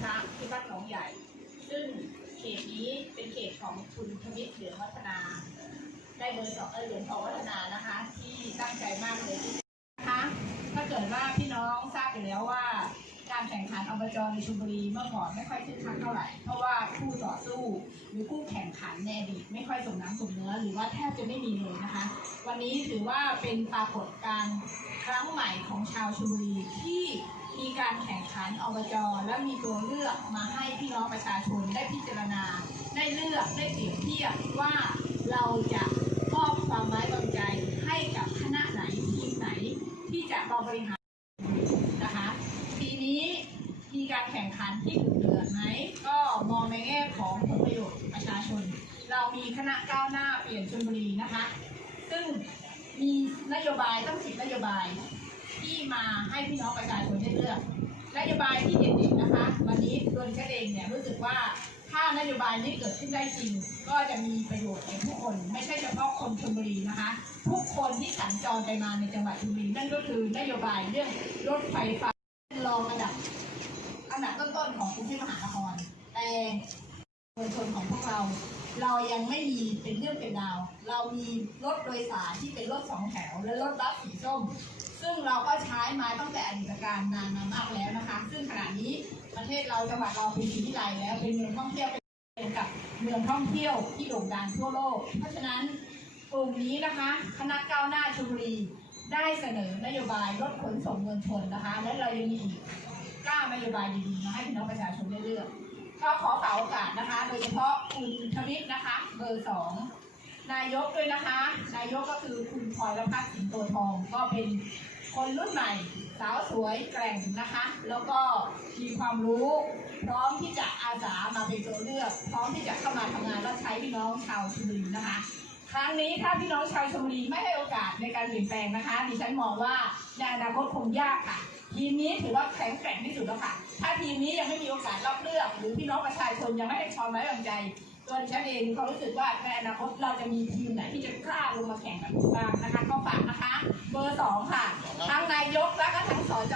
พระที่วัดหนองใหญ่ ซึ่งเขตนี้เป็นเขตของคุณธมิตเหลืองวัฒนา ได้เบอร์สองเออเหลืองทองวัฒนานะคะ ที่ตั้งใจมากเลยที่นะคะถ้าเกิดว่าพี่น้องทราบอยู่แล้วว่า การแข่งขันอบจในชลบุรีเมื่อก่อนไม่ค่อยคึกคักเท่าไหร่ เพราะว่าคู่ต่อสู้หรือคู่แข่งขันในอดีตไม่ค่อยสมน้ำสมเนื้อหรือว่าแทบจะไม่มีเลยนะคะ วันนี้ถือว่าเป็นปรากฏการณ์ครั้งใหม่ของชาวชลบุรีที่ มีการแข่งขันอบจและมีตัวเลือกมาให้พี่น้องประชาชนได้พิจารณา ได้เลือกได้เปรียบเทียบว่าเราจะมอบความไว้วางใจให้กับคณะไหนทีมไหนที่จะมาบริหารนะคะปีนี้มีการแข่งขันที่ดุเดือดไหมก็มองในแง่ของผลประโยชน์ประชาชน เรามีคณะก้าวหน้าเปลี่ยนชลบุรีนะคะ ซึ่งมีนโยบายตั้งสิบนโยบาย ที่มาให้พี่น้องประชาชนได้เลือกนโยบายที่เด่นๆนะคะ วันนี้โดยฉันเองเนี่ยรู้สึกว่าถ้านโยบายนี้เกิดขึ้นได้จริง ก็จะมีประโยชน์แก่ทุกคน ไม่ใช่เฉพาะคนชลบุรีนะคะ ทุกคนที่สัญจรไปมาในจังหวัดชลบุรีนั่นก็คือนโยบายเรื่องรถไฟฟ้ารองอันดับอันดับต้นๆของกรุงเทพมหานครแต่มวลชนของพวกเรา เรายังไม่มีเป็นเรื่องเป็นราว เรามีรถโดยสารที่เป็นรถสองแถว และรถบัสสีส้ม ซึ่งเราก็ใช้มาตั้งแต่อดีตการนานมามากแล้วนะคะ ซึ่งขณะนี้ประเทศเราจังหวัดเราเป็นสีวิไลแล้วเป็นเมืองท่องเที่ยวเป็นกับเมืองท่องเที่ยวที่โด่งดังทั่วโลก เพราะฉะนั้นกลุ่มนี้นะคะ คณะก้าวหน้าชลบุรีได้เสนอนโยบายลดขนส่งมวลชนนะคะ และเรายังมีอีกเก้านโยบายดีๆมาให้พี่น้องประชาชนได้เลือกก็ขอฝากโอกาสนะคะ โดยเฉพาะคุณทวิตนะคะ เบอร์สองนายกด้วยนะคะ นายกก็คือคุณพลอยรพัฒน์สิงโตทอง ก็เป็น คนรุ่นใหม่ สาวสวยแกร่งนะคะ แล้วก็มีความรู้ พร้อมที่จะอาสามาเป็นตัวเลือก พร้อมที่จะเข้ามาทำงานรับใช้พี่น้องชาวชลบุรีนะคะ ครั้งนี้ถ้าพี่น้องชาวชลบุรีไม่ให้โอกาสในการเปลี่ยนแปลงนะคะดิฉันมองว่าในอนาคตคงยากค่ะทีมนี้ถือว่าแข็งแกร่งที่สุดแล้วค่ะ ถ้าทีมนี้ยังไม่มีโอกาสรับเลือก หรือพี่น้องประชาชนยังไม่ให้ชอนไว้วางใจ ตัวดิฉันเองก็รู้สึกว่าในอนาคตเราจะมีทีมไหนที่จะกล้าลงมาแข่งกับบ้างนะคะก็ฝากนะคะ เบอร์สองค่ะ ทั้งนายกและก็ทั้งสจ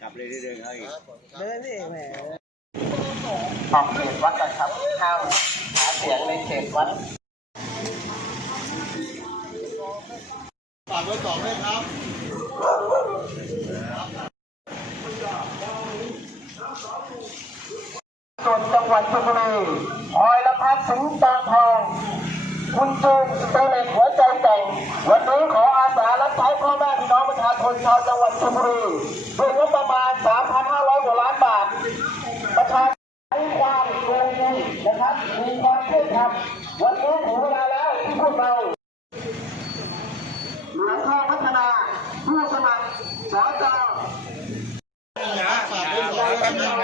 กลับเลยเรื่อยๆให้ออกเขตวัดกันครับห้ามหาเสียงในเขตวัด ฝากไว้สองด้วยครับ จดจังหวัดชลบุรีออยละพัดสิงห์ตาทอง คุณจูนสเตเล็กหัวใจแต่ง วันนี้ขออาสารับใช้พ่อแม่พี่น้องประชาชนชาวจังหวัดชลบุรีด้วยงบประมาณ 3,500กว่าล้านบาท ประชาชนมีความโกงนะครับ มีความเที่องธรรมวันนี้ถึงเวลาแล้วที่พวกเราเหลือข้อพัฒนาผู้สมัครสจ ฝากด้วย